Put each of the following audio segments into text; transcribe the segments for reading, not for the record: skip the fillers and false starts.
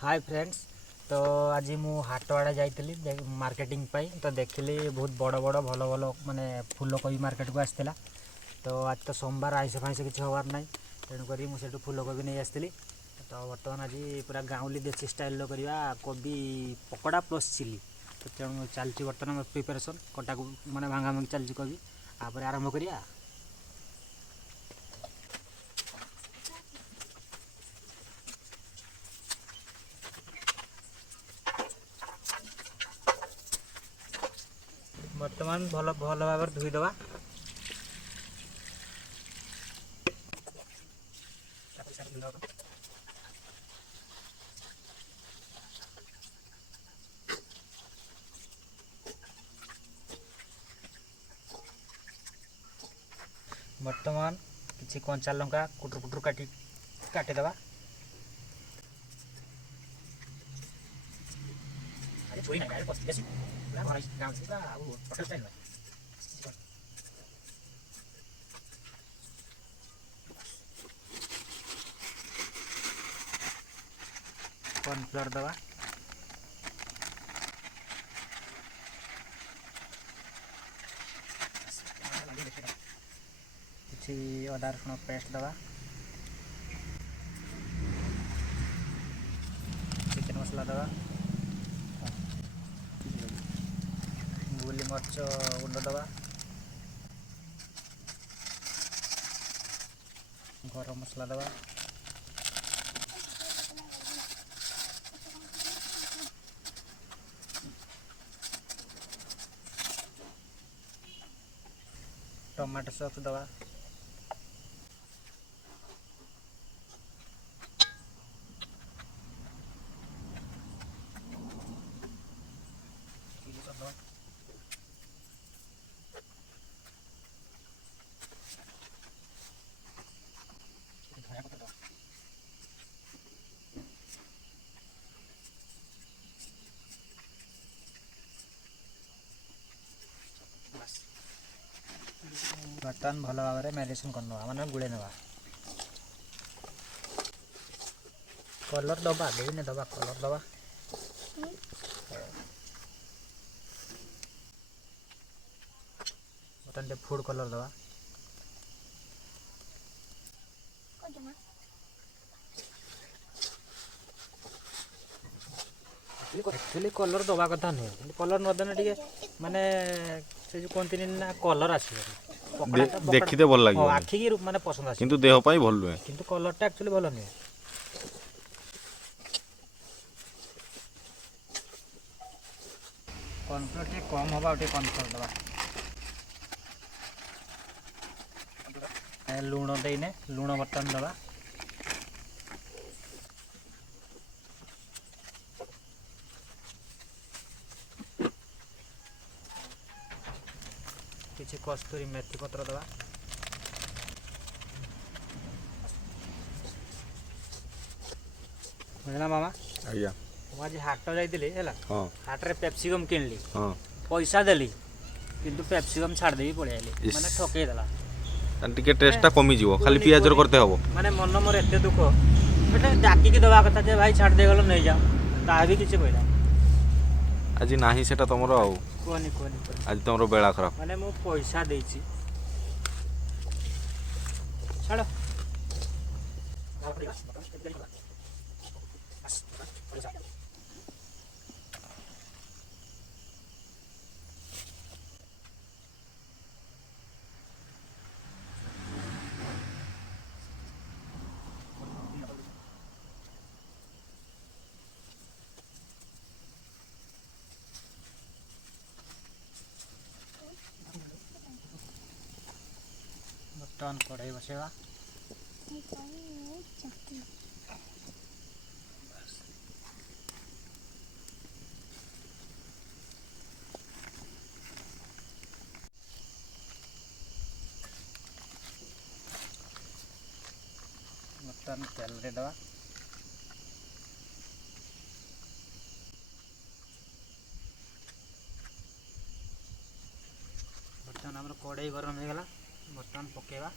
Hi friends, तो आज मु हाट आड़े जाइली मार्केटिंग पाई तो देखली बहुत बड़ बड़ भल भल माने फूलकोबी मार्केट को आसला। तो आज तो सोमवार आइस फाइस किसी हबार ना, तेणुक मुझे फूलकोबी नहीं आसती। तो बर्तमान आज पूरा गाँवली देसी स्टाइल करवा कोबी पकोड़ा प्लस चिली। तो तेणु चलती बर्तमान प्रिपेरेसन कटा माने भांगाभांगी चलती कोबी आप आरंभ करिया। बर्तमान भल भल भाव धोईदवा। बर्तमान किसी कंचा लंका कुटुर कुटुर काटिदेवा। कॉर्नफ्लोर दवा, किसी अदा रसुण पेस्ट दवा, चिकन मसला दवा, गोली मर्च गुंड दवा, गरम मसला दवा, टमाटो सॉस दवा, बर्तमान भल भाव में मैरिनेशन कर मैंने गुड़े ना कलर दबा देवी दबा कलर दबा बर्तमान फूड कलर दबा एक्चुअली कलर दबा कथा नुहे कलर नदेने टे माने से जो कहते ना कलर आसो देखते भल लगे आखि की माने पसंद आसे किंतु देह पाई भल नुहे किंतु कलरटा एक्चुअली भल नुहे। कॉर्नफ्लोर टे कम हवा टे कॉर्नफ्लोर दबा लुण देने लुण बर्तमान दबा किसी कस्तूरी मेथी पत्र दबा बुझला मामा आज्ञा आज हाट जाइली है हाँ हाट रे पेप्सिकम किनली हाँ पैसा देली किंतु पेप्सिकम छाड़देवी पड़े आली माने ठकई देला टिके टेस्टटा कमी जीवो खाली पियाजर करते हबो माने मन मोर एते दुख बेटा डाकी की दवा कथा जे भाई छाड़ दे गलो नहीं जाओ ता भी किछ कहला आज नाही सेटा तमरो आउ कोनी कोनी आज तमरो बेला खराब माने मो पैसा देछि छाड़ो टर्न कढ़ाई बसेगा बर्तन तेल देदेबा बर्तन आम कड़े गरम हो गला बर्तन पकेबा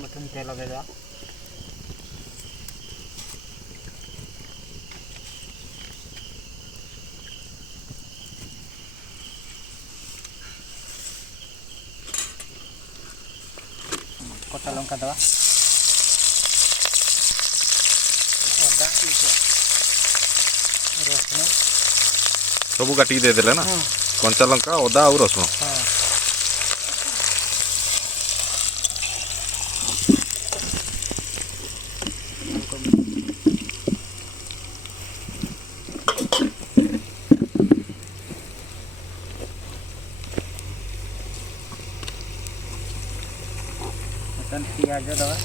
बर्तन तेल देदेबा कटा लंका दवा अदा रसुण सब काटिक देदेले ना कंचा लंका अदा और रसुण प्याज दवा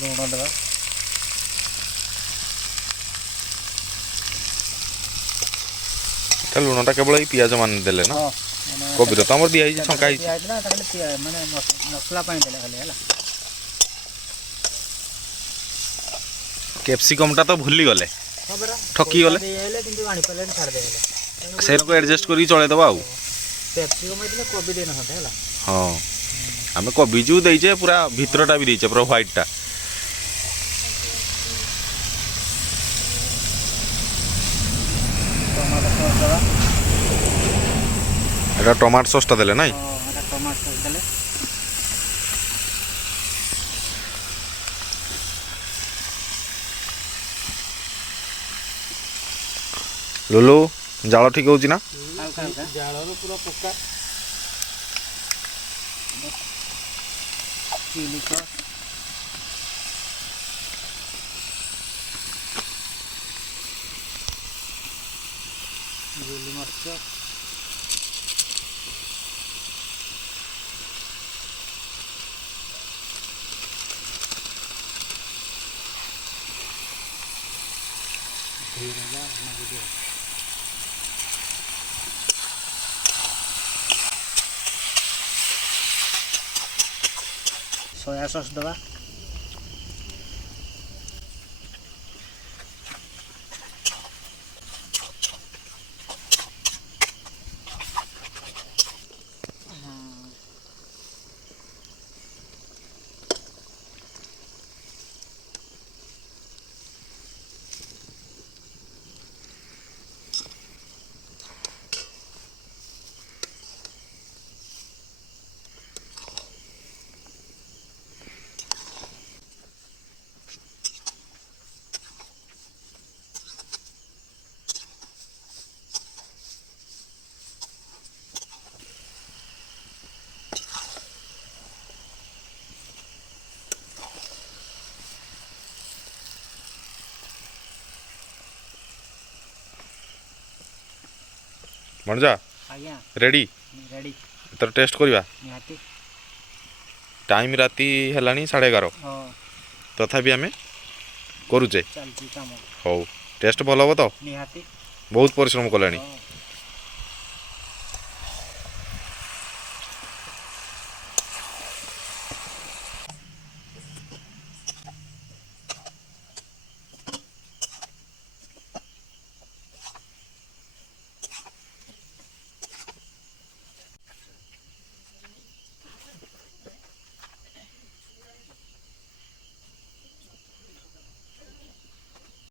लुण दवा लुणटा केवल पियाज मान देले ना कोबी तो हमर दिया हिजे छंका हिजे पियाज ना खाली माने मसला पानी देले खाली हला कैप्सिकम टा तो भूली गले ठकी गले देले किंतु आनी पले छाड़ देले सेन को एडजस्ट करी चले दबा आउ कैप्सिकम इतने कोबी देना होता है हला हां हमें कोबी जू देइचे पूरा भीतरटा भी देइचे पूरा व्हाइट टा এটা টমাটো সসটা দেলে নাই এটা টমাটো সস দেলে লুলু জাল ঠিক হଉଛି না হালকা হালকা ଜାଳରୁ ପୁରା ପକା ଚିଲି ସସ୍ ଗୋଲମରିଚ सोया सॉस दवा ମଣିଜା ଆଜ୍ଞା ରେଡ଼ି ରେଡ଼ି ଏଥର ଟେଷ୍ଟ କରିବା ନିହାତି ଟାଇମ୍ ରାତି ହେଲାଣି 11:30 ହଁ ତଥାପି ଆମେ କରୁଛେ ଚାଲିଛି କାମ ହଉ ଟେଷ୍ଟ ଭଲ ହେବ ତ ନିହାତି ବହୁତ ପରିଶ୍ରମ କଲେଣି ହଁ